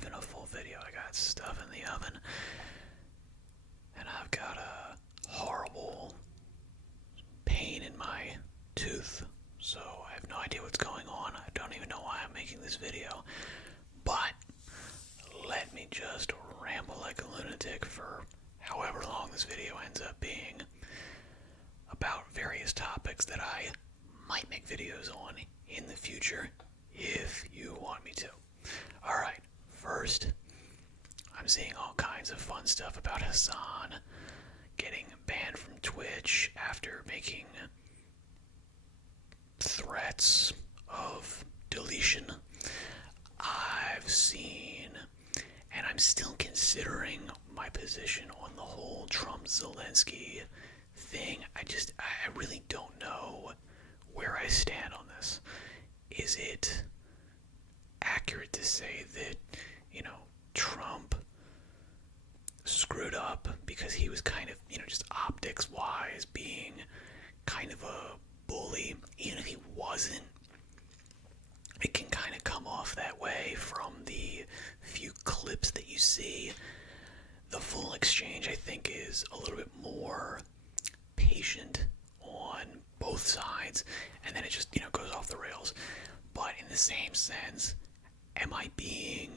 even a full video. I got stuff in the oven, and I've got a horrible pain in my tooth, so I have no idea what's going on. I don't even know why I'm making this video, but let me just ramble like a lunatic for however long this video ends up being about various topics that I might make videos on in the future if you want me to. Alright, first, I'm seeing all kinds of fun stuff about Hassan getting banned from Twitch after making threats of deletion. I've seen, and I'm still considering my position on the whole Trump-Zelensky thing. I really don't know where I stand on this. Is it accurate to say that, Trump screwed up because he was kind of, just optics-wise being kind of a bully? Even if he wasn't, it can kind of come off that way from the few clips that you see. The full exchange, I think, is a little bit more patient on both sides, and then it just, goes off the rails. But in the same sense, am I being,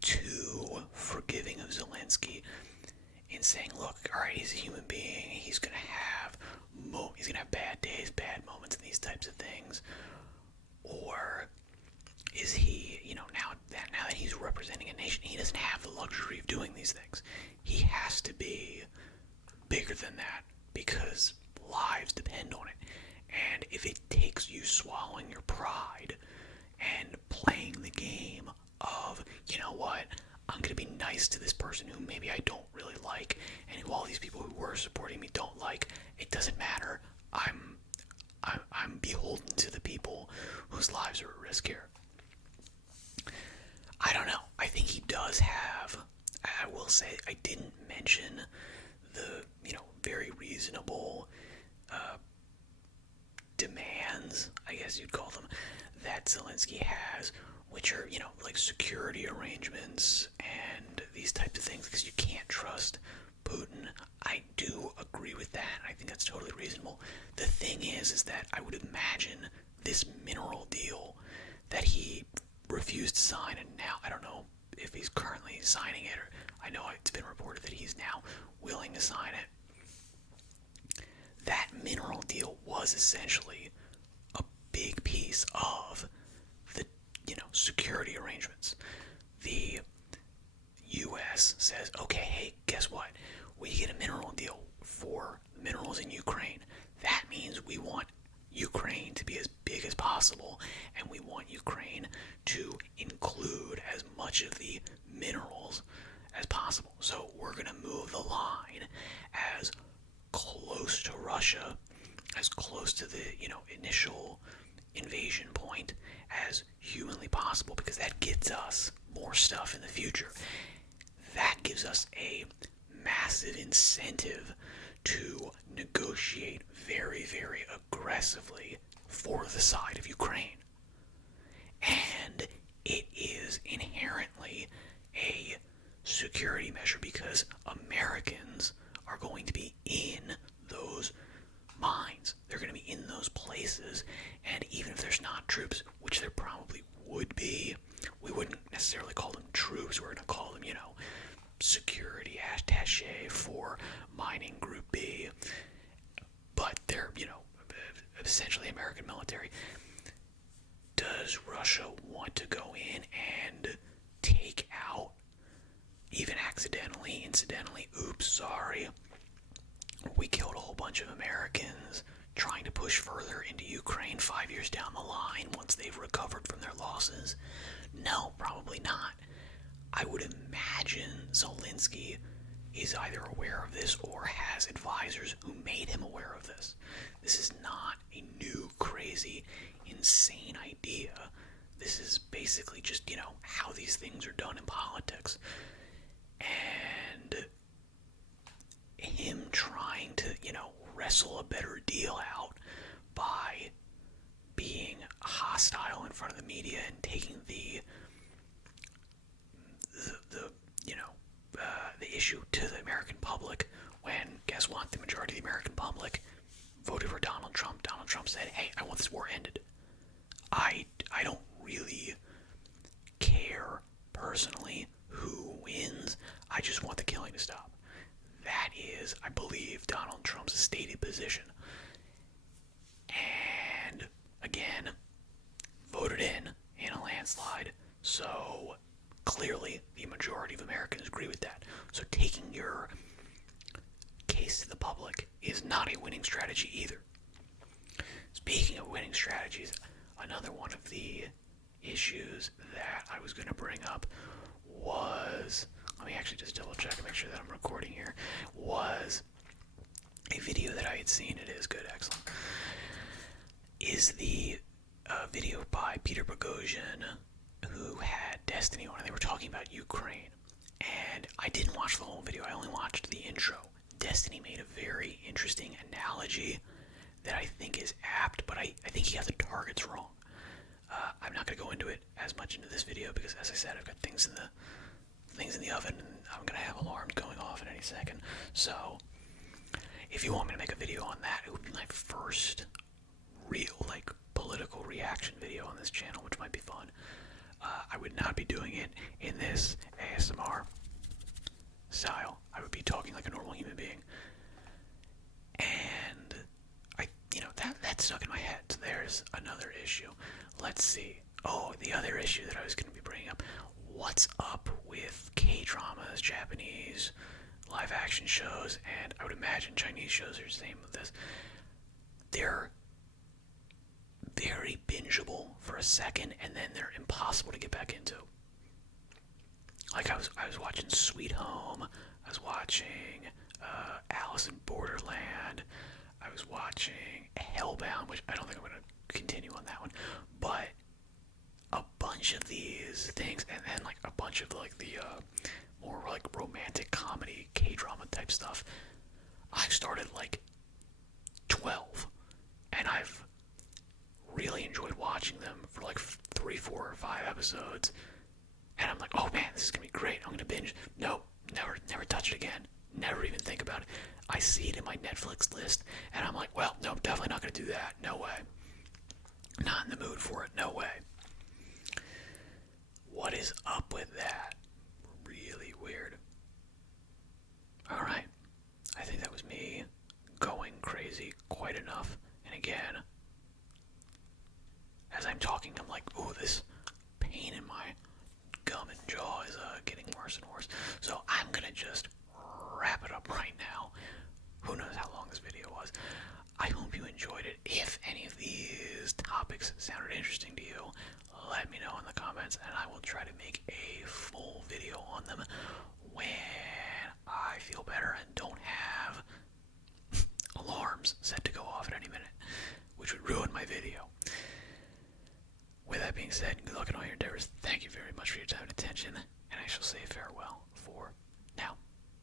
too forgiving of Zelensky in saying, look, alright, he's a human being, he's gonna have bad days, bad moments, and these types of things? Or is he, now that he's representing a nation, he doesn't have the luxury of doing these things. He has to be bigger than that because lives depend on it. And if it takes you swallowing your pride and playing the game of, you know what, I'm going to be nice to this person who maybe I don't really like, and who all these people who were supporting me don't like, it doesn't matter. I'm beholden to the people whose lives are at risk here. I don't know. I think he does have, I will say, I didn't mention the, very reasonable demands, I guess you'd call them, that Zelensky has, which are, like security arrangements and these types of things, because you can't trust Putin. I do agree with that. I think that's totally reasonable. The thing is that I would imagine this mineral deal that he refused to sign, and now I don't know if he's currently signing it, or I know it's been reported that he's now willing to sign it. That mineral deal was essentially a big piece of the, security arrangements. The U.S. says, okay, hey, guess what? We get a mineral deal for minerals in Ukraine. That means we want Ukraine to be as big as possible, and we want Ukraine to include as much of the minerals as possible. So we're going to move the line as close to Russia, as close to the, initial invasion point as humanly possible, because that gets us more stuff in the future. That gives us a massive incentive to negotiate very, very aggressively for the side of Ukraine. And it is inherently a security measure because Americans are going to be in those mines. They're going to be in those places, and even if there's not troops, which there probably would be, we wouldn't necessarily call them troops. We're going to call them, security attaché for mining group B, but they're, essentially American military. Does Russia want to go in and take out, even accidentally, incidentally, oops, sorry, we killed a whole bunch of Americans trying to push further into Ukraine 5 years down the line once they've recovered from their losses? No, probably not. I would imagine Zelensky is either aware of this or has advisors who made him aware of this. This is not a new, crazy, insane idea. This is basically just, how these things are done in politics. And him trying to, wrestle a better deal out by being hostile in front of the media and taking the issue to the American public when, guess what, the majority of the American public voted for Donald Trump. Donald Trump said, hey, I want this war ended. I don't really care personally who wins. I just want the killing to stop. That is, I believe, Donald Trump's stated position. And again, voted in a landslide. So clearly the majority of Americans agree with that. So taking your case to the public is not a winning strategy either. Speaking of winning strategies, another one of the issues that I was going to bring up was, let me actually just double check and make sure that I'm recording here, was a video that I had seen. It is good, excellent. Is the video by Peter Boghossian, who had Destiny on, and they were talking about Ukraine. And I didn't watch the whole video, I only watched the intro. Destiny made a very interesting analogy that I think is apt, but I think he got the targets wrong. I'm not going to go into it as much into this video because, as I said, I've got things in the oven, and I'm going to have alarms going off in any second. So, if you want me to make a video on that, it would be my first real, political reaction video on this channel, which might be fun. I would not be doing it in this ASMR style. I would be talking like a normal human being. And that stuck in my head. So there's another issue. Let's see. Oh, the other issue that I was going to be bringing up. What's up with K-dramas, Japanese live action shows, and I would imagine Chinese shows are the same with this. They're very bingeable for a second, and then they're impossible to get back into. Like I was watching Sweet Home. I was watching Alice in Borderland. I was watching Hellbound, which I don't think I'm going to continue on that one. But a bunch of these things, and then a bunch of the more romantic comedy, K-drama type stuff. I've started 12, and I've really enjoyed watching them for 3, 4, or 5 episodes. And I'm like, oh man, this is gonna be great. I'm gonna binge. Nope, never touch it again. Never even think about it. I see it in my Netflix list, and I'm like, well, no, definitely not gonna do that. No way. Not in the mood for it. No way. What is up with that? Really weird. Alright. I think that was me going crazy quite enough. And again, as I'm talking, I'm like, ooh, this pain in my gum and jaw is getting worse and worse. So I'm gonna just wrap it up right now. Who knows how long this video was. I hope you enjoyed it. If any of these topics sounded interesting to you, let me know in the comments, and I will try to make a full video on them when I feel better and don't have alarms set to go off at any minute, which would ruin my video. With that being said, good luck in all your endeavors. Thank you very much for your time and attention, and I shall say farewell.